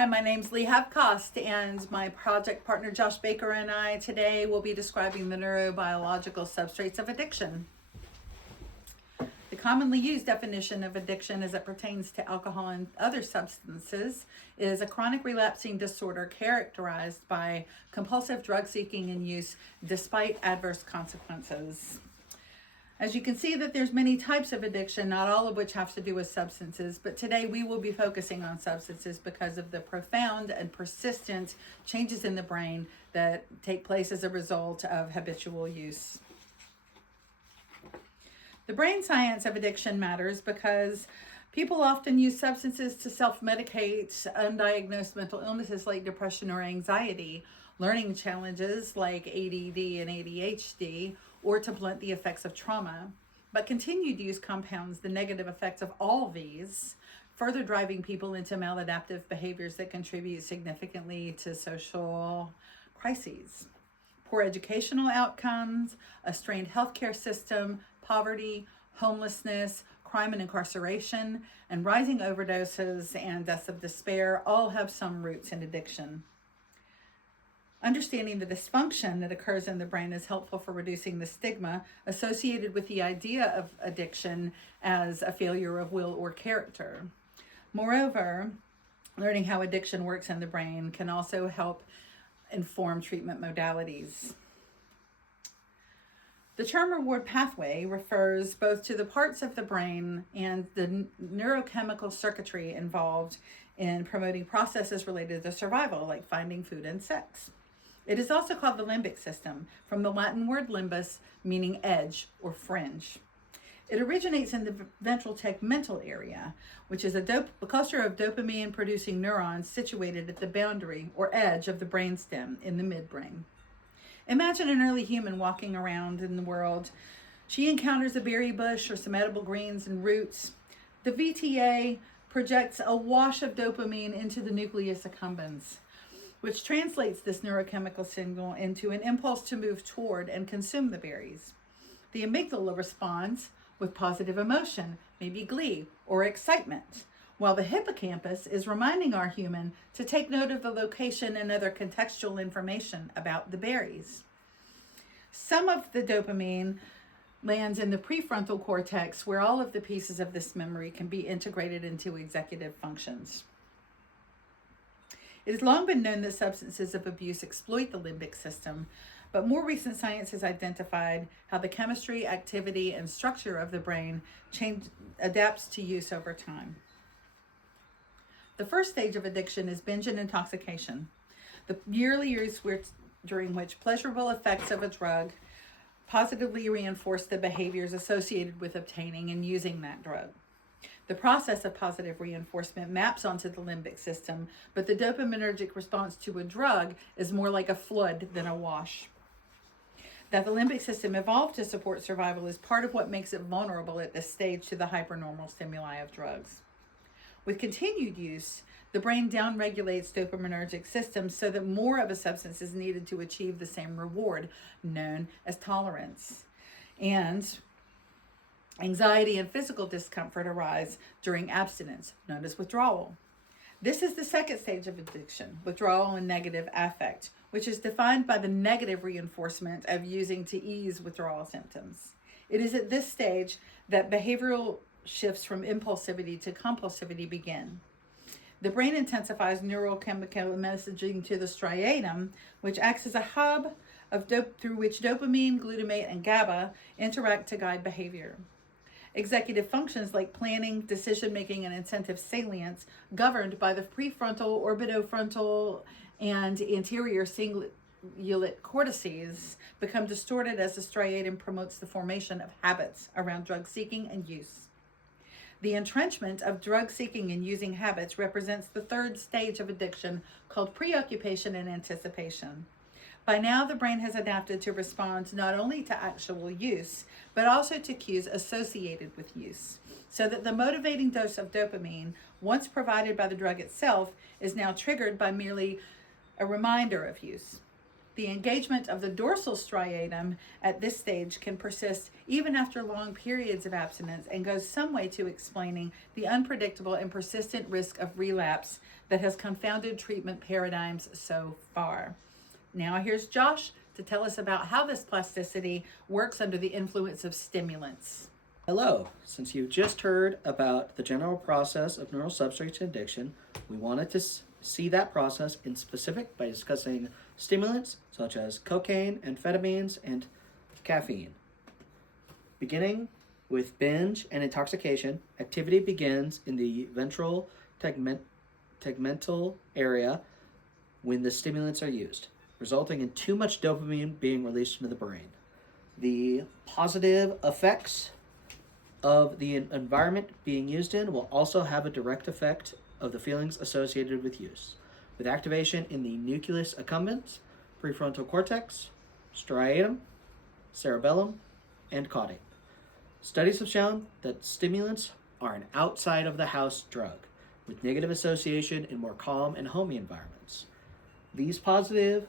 Hi, my name's Lee Havcost, and my project partner Josh Baker and I today will be describing the neurobiological substrates of addiction. The commonly used definition of addiction as it pertains to alcohol and other substances is a chronic relapsing disorder characterized by compulsive drug seeking and use despite adverse consequences. As you can see that there's many types of addiction, not all of which have to do with substances, but today we will be focusing on substances because of the profound and persistent changes in the brain that take place as a result of habitual use. The brain science of addiction matters because people often use substances to self-medicate undiagnosed mental illnesses like depression or anxiety, learning challenges like ADD and ADHD, or to blunt the effects of trauma. But continued use compounds the negative effects of all these, further driving people into maladaptive behaviors that contribute significantly to social crises. Poor educational outcomes, a strained healthcare system, poverty, homelessness, crime and incarceration, and rising overdoses and deaths of despair all have some roots in addiction. Understanding the dysfunction that occurs in the brain is helpful for reducing the stigma associated with the idea of addiction as a failure of will or character. Moreover, learning how addiction works in the brain can also help inform treatment modalities. The term reward pathway refers both to the parts of the brain and the neurochemical circuitry involved in promoting processes related to survival, like finding food and sex. It is also called the limbic system, from the Latin word limbus, meaning edge or fringe. It originates in the ventral tegmental area, which is a cluster of dopamine-producing neurons situated at the boundary or edge of the brainstem in the midbrain. Imagine an early human walking around in the world. She encounters a berry bush or some edible greens and roots. The VTA projects a wash of dopamine into the nucleus accumbens, which translates this neurochemical signal into an impulse to move toward and consume the berries. The amygdala responds with positive emotion, maybe glee or excitement, while the hippocampus is reminding our human to take note of the location and other contextual information about the berries. Some of the dopamine lands in the prefrontal cortex, where all of the pieces of this memory can be integrated into executive functions. It has long been known that substances of abuse exploit the limbic system, but more recent science has identified how the chemistry, activity, and structure of the brain adapts to use over time. The first stage of addiction is binge and intoxication, the yearly use during which pleasurable effects of a drug positively reinforce the behaviors associated with obtaining and using that drug. The process of positive reinforcement maps onto the limbic system, but the dopaminergic response to a drug is more like a flood than a wash. That the limbic system evolved to support survival is part of what makes it vulnerable at this stage to the hypernormal stimuli of drugs. With continued use, the brain downregulates dopaminergic systems so that more of a substance is needed to achieve the same reward, known as tolerance. And anxiety and physical discomfort arise during abstinence, known as withdrawal. This is the second stage of addiction, withdrawal and negative affect, which is defined by the negative reinforcement of using to ease withdrawal symptoms. It is at this stage that behavioral shifts from impulsivity to compulsivity begin. The brain intensifies neurochemical messaging to the striatum, which acts as a hub through which dopamine, glutamate, and GABA interact to guide behavior. Executive functions like planning, decision-making, and incentive salience, governed by the prefrontal, orbitofrontal, and anterior cingulate cortices, become distorted as the striatum promotes the formation of habits around drug seeking and use. The entrenchment of drug seeking and using habits represents the third stage of addiction, called preoccupation and anticipation. By now, the brain has adapted to respond not only to actual use, but also to cues associated with use, so that the motivating dose of dopamine, once provided by the drug itself, is now triggered by merely a reminder of use. The engagement of the dorsal striatum at this stage can persist even after long periods of abstinence and goes some way to explaining the unpredictable and persistent risk of relapse that has confounded treatment paradigms so far. Now here's Josh to tell us about how this plasticity works under the influence of stimulants. Hello. Since you've just heard about the general process of neural substrate addiction, we wanted to see that process in specific by discussing stimulants such as cocaine, amphetamines, and caffeine. Beginning with binge and intoxication, activity begins in the ventral tegmental area when the stimulants are used, resulting in too much dopamine being released into the brain. The positive effects of the environment being used in will also have a direct effect of the feelings associated with use, with activation in the nucleus accumbens, prefrontal cortex, striatum, cerebellum, and caudate. Studies have shown that stimulants are an outside of the house drug, with negative association in more calm and homey environments. These positive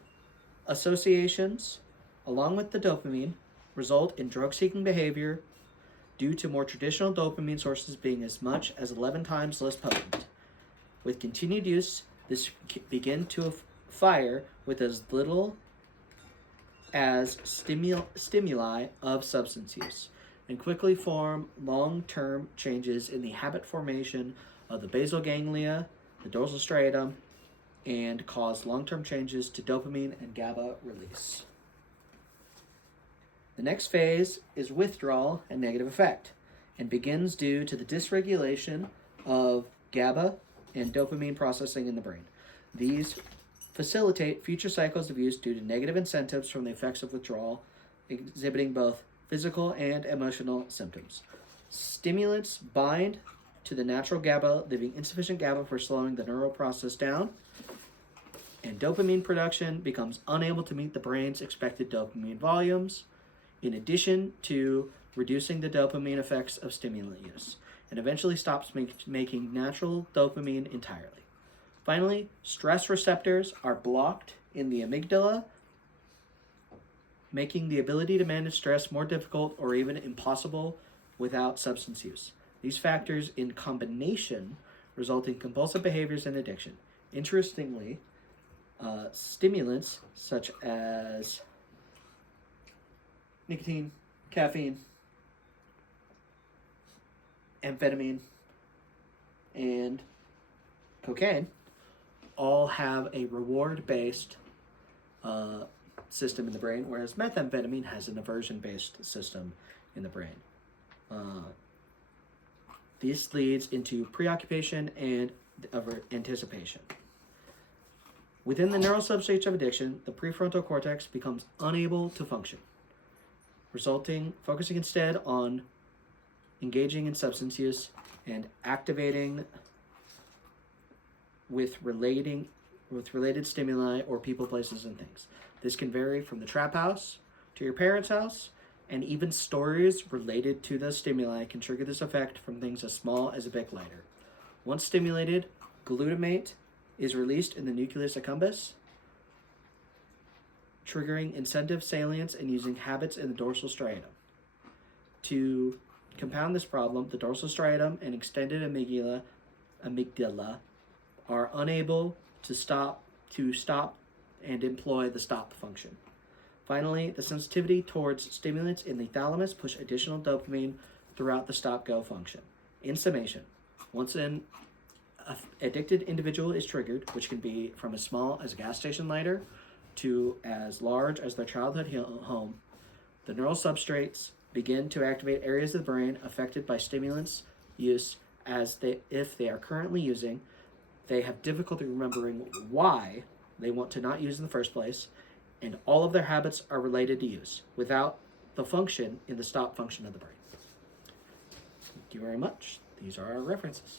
associations, along with the dopamine, result in drug-seeking behavior due to more traditional dopamine sources being as much as 11 times less potent. With continued use, this begin to fire with as little as stimuli of substance use, and quickly form long-term changes in the habit formation of the basal ganglia, the dorsal striatum, and cause long-term changes to dopamine and GABA release. The next phase is withdrawal and negative effect, and begins due to the dysregulation of GABA and dopamine processing in the brain. These facilitate future cycles of use due to negative incentives from the effects of withdrawal, exhibiting both physical and emotional symptoms. Stimulants bind to the natural GABA, leaving insufficient GABA for slowing the neural process down, and dopamine production becomes unable to meet the brain's expected dopamine volumes, in addition to reducing the dopamine effects of stimulant use, and eventually stops making natural dopamine entirely. Finally, stress receptors are blocked in the amygdala, making the ability to manage stress more difficult or even impossible without substance use. These factors in combination result in compulsive behaviors and addiction. Interestingly, stimulants such as nicotine, caffeine, amphetamine, and cocaine all have a reward-based system in the brain, whereas methamphetamine has an aversion-based system in the brain. This leads into preoccupation and anticipation. Within the neural substrates of addiction, the prefrontal cortex becomes unable to function, focusing instead on engaging in substance use and activating with related stimuli or people, places, and things. This can vary from the trap house to your parents' house, and even stories related to the stimuli can trigger this effect from things as small as a Bic lighter. Once stimulated, glutamate is released in the nucleus accumbens, triggering incentive salience and using habits in the dorsal striatum. To compound this problem, the dorsal striatum and extended amygdala are unable to stop and employ the stop function. Finally, the sensitivity towards stimulants in the thalamus push additional dopamine throughout the stop-go function. In summation, once an addicted individual is triggered, which can be from as small as a gas station lighter to as large as their childhood home, the neural substrates begin to activate areas of the brain affected by stimulants use if they are currently using. They have difficulty remembering why they want to not use in the first place, and all of their habits are related to use, without the function in the stop function of the brain. Thank you very much. These are our references.